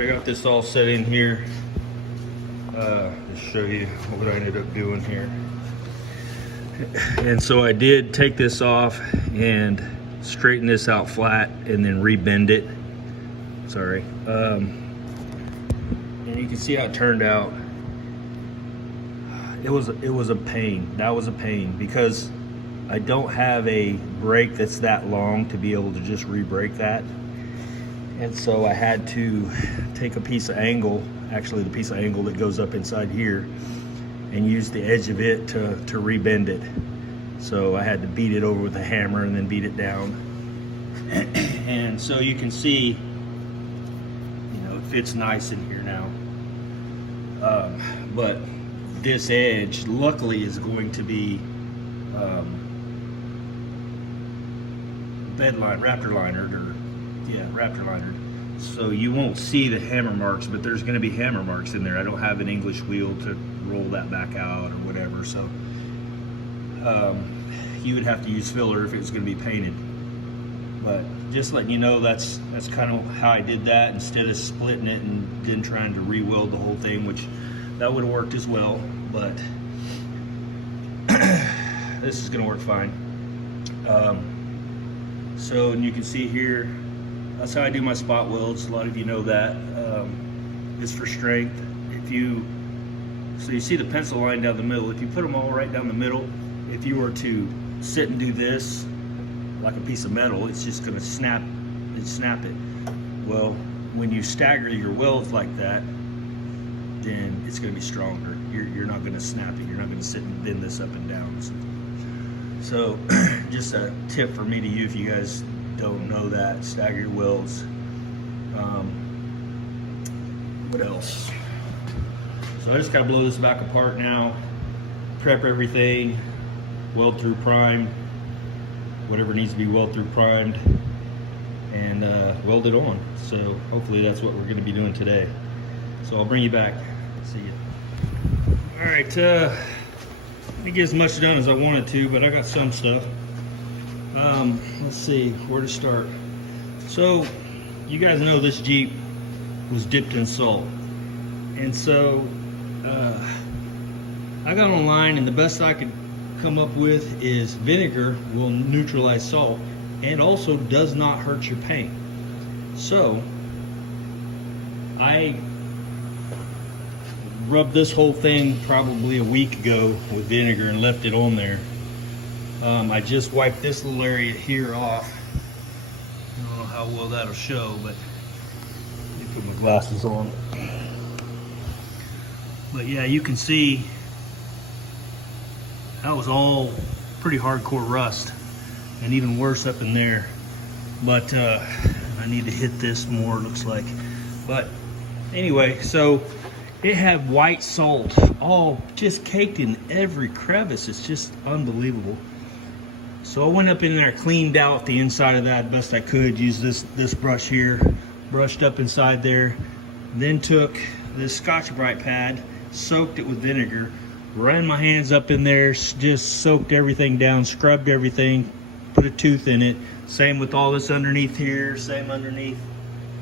I got this all set in here. Just show you what I ended up doing here. And so I did take this off and straighten this out flat and then rebend it. Sorry. And you can see how it turned out. It was a pain. That was a pain because I don't have a brake that's that long to be able to just re-brake that. And so I had to take a piece of angle, actually the piece of angle that goes up inside here, and use the edge of it to re-bend it. So I had to beat it over with a hammer and then beat it down. And so you can see, you know, it fits nice in here now. But this edge, luckily, is going to be raptor linered. So you won't see the hammer marks, but there's going to be hammer marks in there. I don't have an English wheel to roll that back out or whatever, so you would have to use filler if it was going to be painted. But just letting you know, that's kind of how I did that, instead of splitting it and then trying to re-weld the whole thing, which that would have worked as well, but this is going to work fine. So, and you can see here, that's how I do my spot welds. A lot of you know that. It's for strength. So you see the pencil line down the middle. If you put them all right down the middle, if you were to sit and do this like a piece of metal, it's just going to snap it. Well, when you stagger your welds like that, then it's going to be stronger. You're not going to snap it. You're not going to sit and bend this up and down. So just a tip for me to you if you guys don't know that. Stagger your welds. What else? So I just gotta blow this back apart now, prep everything, weld through prime, whatever needs to be weld through primed, and weld it on. So hopefully that's what we're gonna be doing today. So I'll bring you back. See you. All right, I didn't get as much done as I wanted to, but I got some stuff. Let's see where to start. So you guys know this Jeep was dipped in salt, and so I got online, and the best I could come up with is vinegar will neutralize salt and also does not hurt your paint. So I rubbed this whole thing probably a week ago with vinegar and left it on there. I just wiped this little area here off. I don't know how well that'll show, but let me put my glasses on. But yeah, you can see that was all pretty hardcore rust, and even worse up in there. But I need to hit this more, looks like. But anyway, so it had white salt all just caked in every crevice. It's just unbelievable. So I went up in there, cleaned out the inside of that best I could, used this brush here, brushed up inside there, then took this Scotch-Brite pad, soaked it with vinegar, ran my hands up in there, just soaked everything down, scrubbed everything, put a tooth in it. Same with all this underneath here, same underneath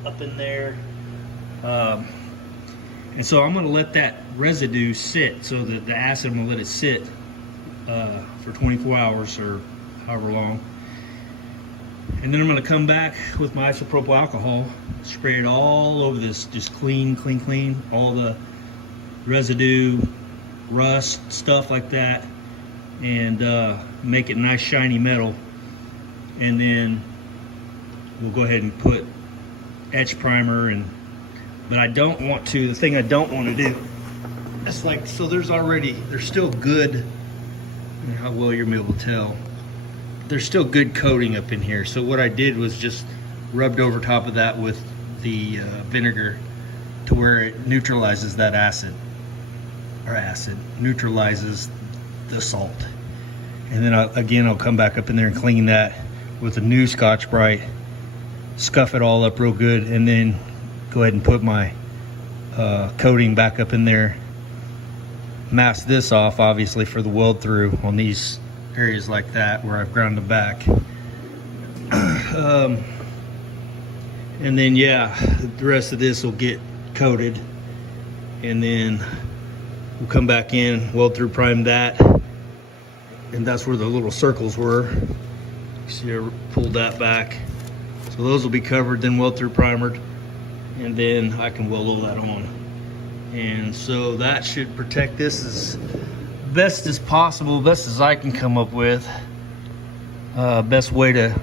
up in there. And so I'm gonna let that residue sit, so that the acid, I'm gonna let it sit for 24 hours or however long. And then I'm gonna come back with my isopropyl alcohol, spray it all over this, just clean all the residue, rust, stuff like that, and make it nice shiny metal. And then we'll go ahead and put etch primer, but I don't want to, the thing I don't want to do, it's like, so there's still good, I don't know how well you're able to tell, there's still good coating up in here. So what I did was just rubbed over top of that with the vinegar to where it neutralizes that acid, neutralizes the salt. And then I'll come back up in there and clean that with a new Scotch-Brite, scuff it all up real good, and then go ahead and put my coating back up in there. Mask this off, obviously, for the weld through on these areas like that where I've ground them back. And then yeah, the rest of this will get coated, and then we'll come back in, weld through prime that, and that's where the little circles were. See, I pulled that back. So those will be covered, then weld through primered, and then I can weld all that on. And so that should protect this as best as possible, best as I can come up with. Best way to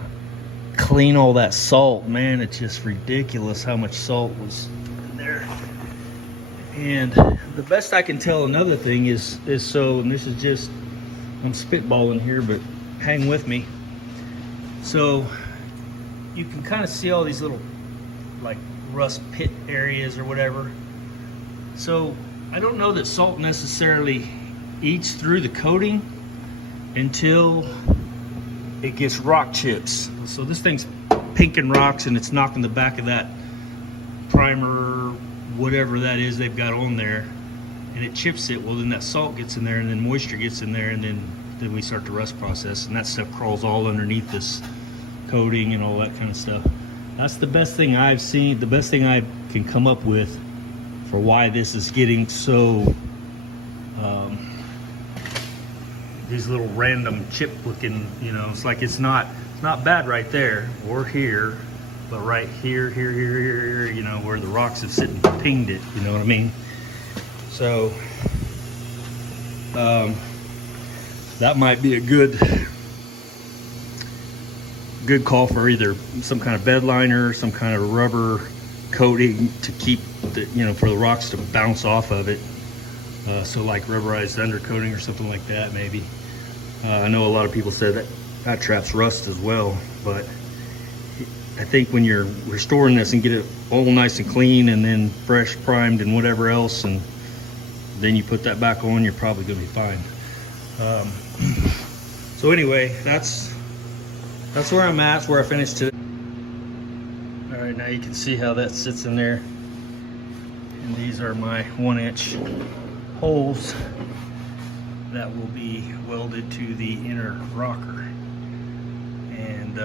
clean all that salt. Man, it's just ridiculous how much salt was in there. And the best I can tell, another thing is so, and this is just, I'm spitballing here, but hang with me. So you can kind of see all these little like rust pit areas or whatever. So I don't know that salt necessarily eats through the coating until it gets rock chips. So this thing's pinking rocks and it's knocking the back of that primer, whatever that is they've got on there, and it chips it. Well, then that salt gets in there, and then moisture gets in there, and then we start the rust process, and that stuff crawls all underneath this coating and all that kind of stuff. That's the best thing I've seen, the best thing I can come up with for why this is getting so these little random chip looking, you know, it's like it's not bad right there or here, but right here, you know, where the rocks have sit and pinged it, you know what I mean? So that might be a good call for either some kind of bed liner, some kind of rubber coating to keep the, you know, for the rocks to bounce off of it. So like rubberized undercoating or something like that, maybe. I know a lot of people said that traps rust as well, but I think when you're restoring this and get it all nice and clean and then fresh primed and whatever else, and then you put that back on, you're probably gonna be fine. So anyway, that's where I'm at. That's where I finished today. All right, now you can see how that sits in there. And these are my 1-inch holes that will be welded to the inner rocker. And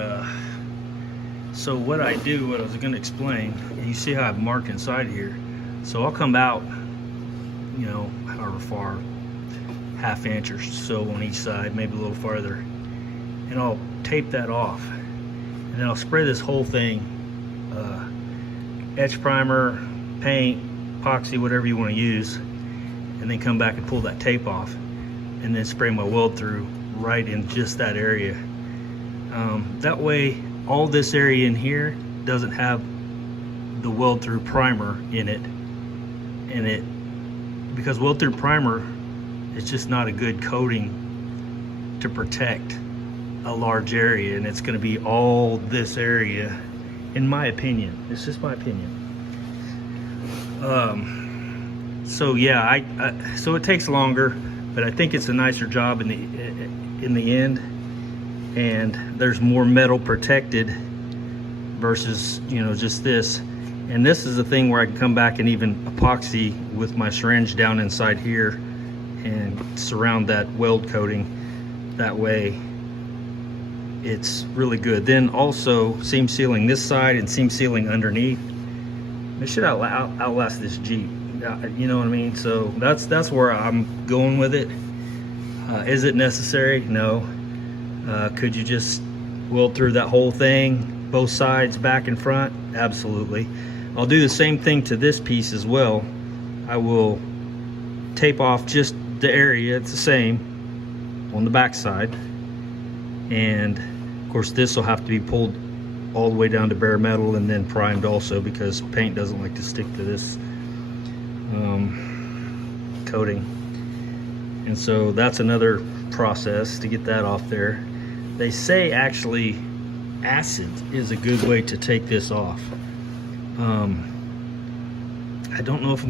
so what I do, what I was going to explain, you see how I've marked inside here. So I'll come out, you know, however far, ½ inch or so on each side, maybe a little farther, and I'll tape that off. And then I'll spray this whole thing, etch primer, paint, epoxy, whatever you want to use, and then come back and pull that tape off, and then spray my weld through right in just that area. That way all this area in here doesn't have the weld through primer in it, and because weld through primer is just not a good coating to protect a large area, and it's going to be all this area, in my opinion. It's just my opinion. So yeah, so it takes longer, but I think it's a nicer job in the end, and there's more metal protected versus, you know, just this. And this is the thing where I can come back and even epoxy with my syringe down inside here and surround that weld coating. That way it's really good. Then also seam sealing this side and seam sealing underneath. It should outlast this Jeep. You know what I mean? So that's where I'm going with it. Is it necessary? No. Could you just weld through that whole thing, both sides, back and front? Absolutely. I'll do the same thing to this piece as well. I will tape off just the area, it's the same on the back side, and of course this will have to be pulled all the way down to bare metal and then primed also, because paint doesn't like to stick to this coating. And so that's another process to get that off there. They say actually acid is a good way to take this off. I don't know if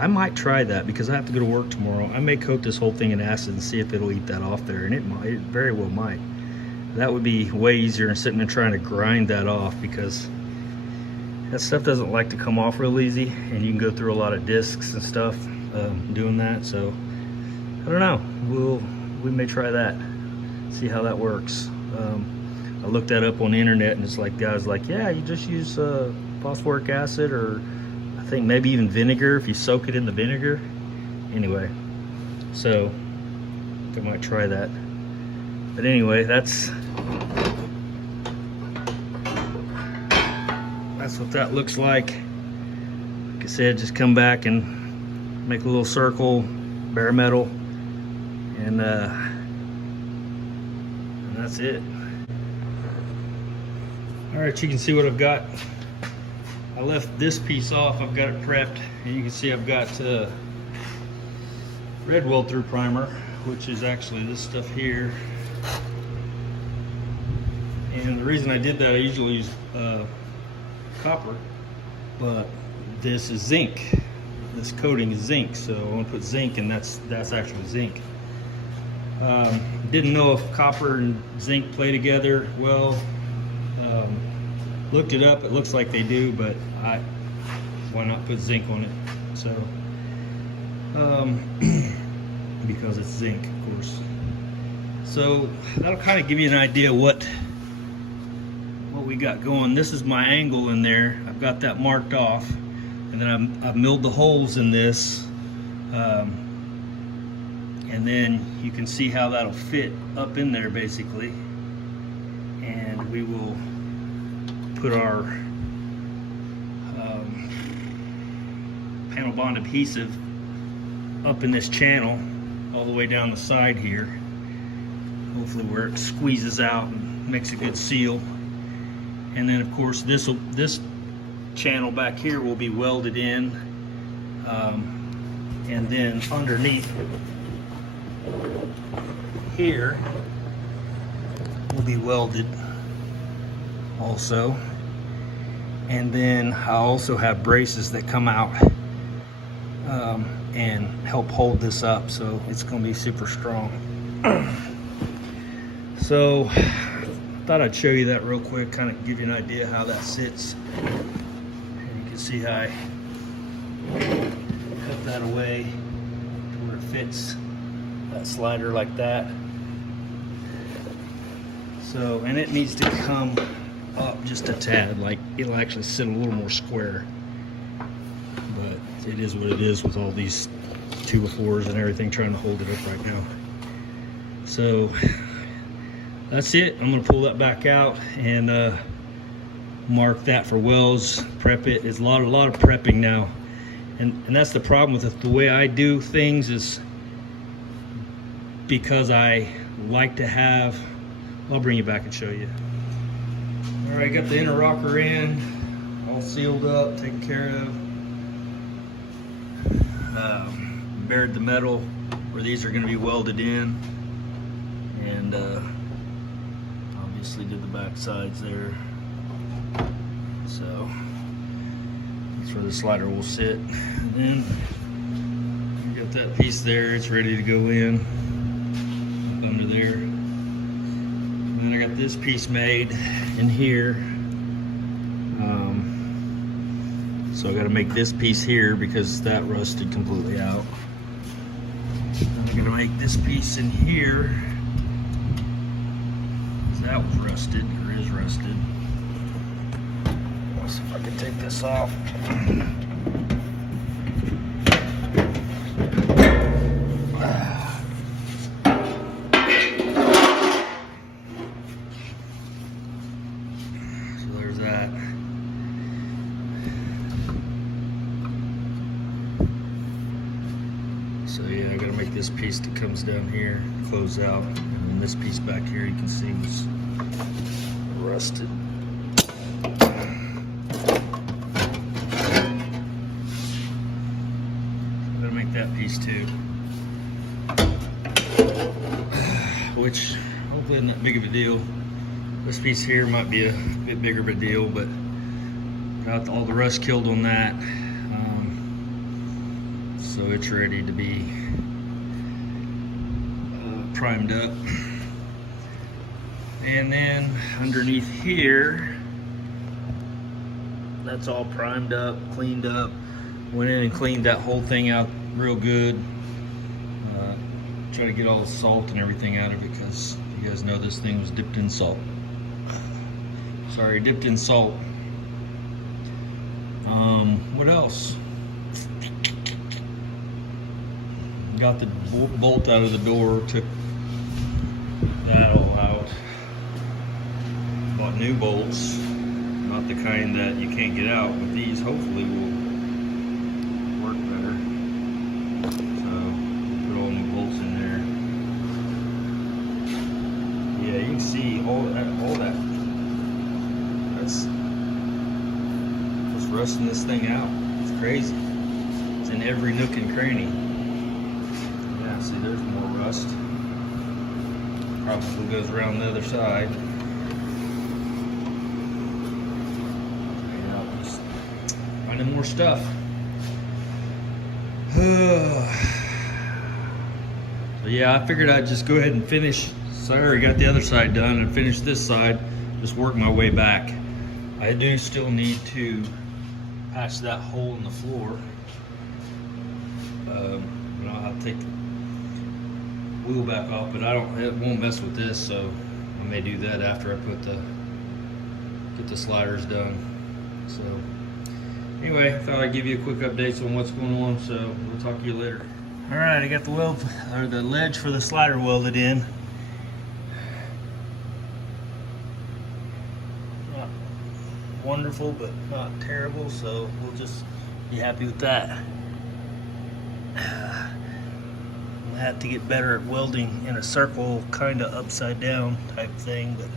I might try that, because I have to go to work tomorrow. I may coat this whole thing in acid and see if it'll eat that off there, and it very well might. That would be way easier than sitting and trying to grind that off, because that stuff doesn't like to come off real easy, and you can go through a lot of discs and stuff doing that. So I don't know, we may try that, see how that works. I looked that up on the internet, and it's like, guys like, yeah, you just use phosphoric acid, or I think maybe even vinegar if you soak it in the vinegar. Anyway, so I might try that. But anyway, that's what that looks like. Like I said, just come back and make a little circle, bare metal, and that's it. All right, you can see what I've got. I left this piece off. I've got it prepped, and you can see I've got red weld through primer, which is actually this stuff here. And the reason I did that, I usually use copper, but this is zinc. This coating is zinc, so I want to put zinc, and that's actually zinc. Didn't know if copper and zinc play together well. Looked it up, it looks like they do, but why not put zinc on it? So because it's zinc, of course. So that'll kind of give you an idea what we got going. This is my angle in there. I've got that marked off, and then I've milled the holes in this, and then you can see how that'll fit up in there basically. And we will put our panel bond adhesive up in this channel all the way down the side here, hopefully where it squeezes out and makes a good seal. And then of course this channel back here will be welded in, and then underneath here will be welded also. And then I also have braces that come out and help hold this up, so it's going to be super strong. So thought I'd show you that real quick, kind of give you an idea how that sits. And you can see how I cut that away to where it fits that slider like that. So, and it needs to come up just a tad, like it'll actually sit a little more square. But it is what it is with all these 2x4s and everything trying to hold it up right now. So that's it. I'm gonna pull that back out and mark that for welds, prep it. It's a lot of prepping now, and that's the problem with it. The way I do things is because I like to have, I'll bring you back and show you. All right, got the inner rocker in, all sealed up, taken care of. Bared the metal where these are going to be welded in, and obviously did the back sides there. So that's where the slider will sit. And then you got that piece there, it's ready to go in up under there. And then I got this piece made in here. So I got to make this piece here because that rusted completely out. I'm going to make this piece in here because that was rusted, or is rusted. Let's see if I can take this off. So there's that. So yeah, I gotta make this piece that comes down here close out, and then this piece back here you can see was rusted. I'm gonna make that piece too, which hopefully isn't that big of a deal. This piece here might be a bit bigger of a deal, but got all the rust killed on that. So it's ready to be primed up. And then underneath here, that's all primed up, cleaned up. Went in and cleaned that whole thing out real good. Try to get all the salt and everything out of it, because you guys know this thing was dipped in salt. Sorry, dipped in salt. What else? Got the bolt out of the door, took that all out. Bought new bolts, not the kind that you can't get out, but these hopefully will work better. So put all new bolts in there. Yeah, you can see all that. That's just rusting this thing out. It's crazy. It's in every nook and cranny. Yeah, see, there's more rust. Probably goes around the other side. Finding more stuff. So yeah, I figured I'd just go ahead and finish. So I already got the other side done and finish this side. Just work my way back. I do still need to patch that hole in the floor. I'll have to take the wheel back off, but it won't mess with this, so I may do that after I get the sliders done. So anyway, I thought I'd give you a quick update on what's going on, so we'll talk to you later. All right, I got the ledge for the slider welded in. Not wonderful, but not terrible, so we'll just be happy with that. I have to get better at welding in a circle, kind of upside down type thing, but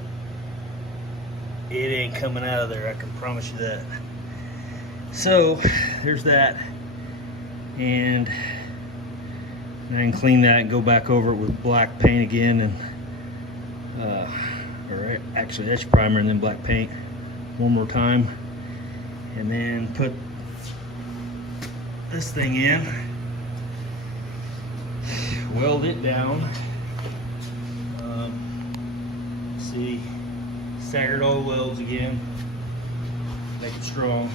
it ain't coming out of there, I can promise you that. So there's that, and I can clean that and go back over it with black paint again, and or actually etch primer and then black paint one more time, and then put this thing in, weld it down. See, staggered all the welds again, make it strong,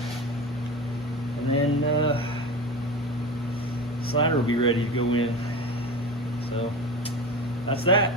and then slider will be ready to go in. So that's that.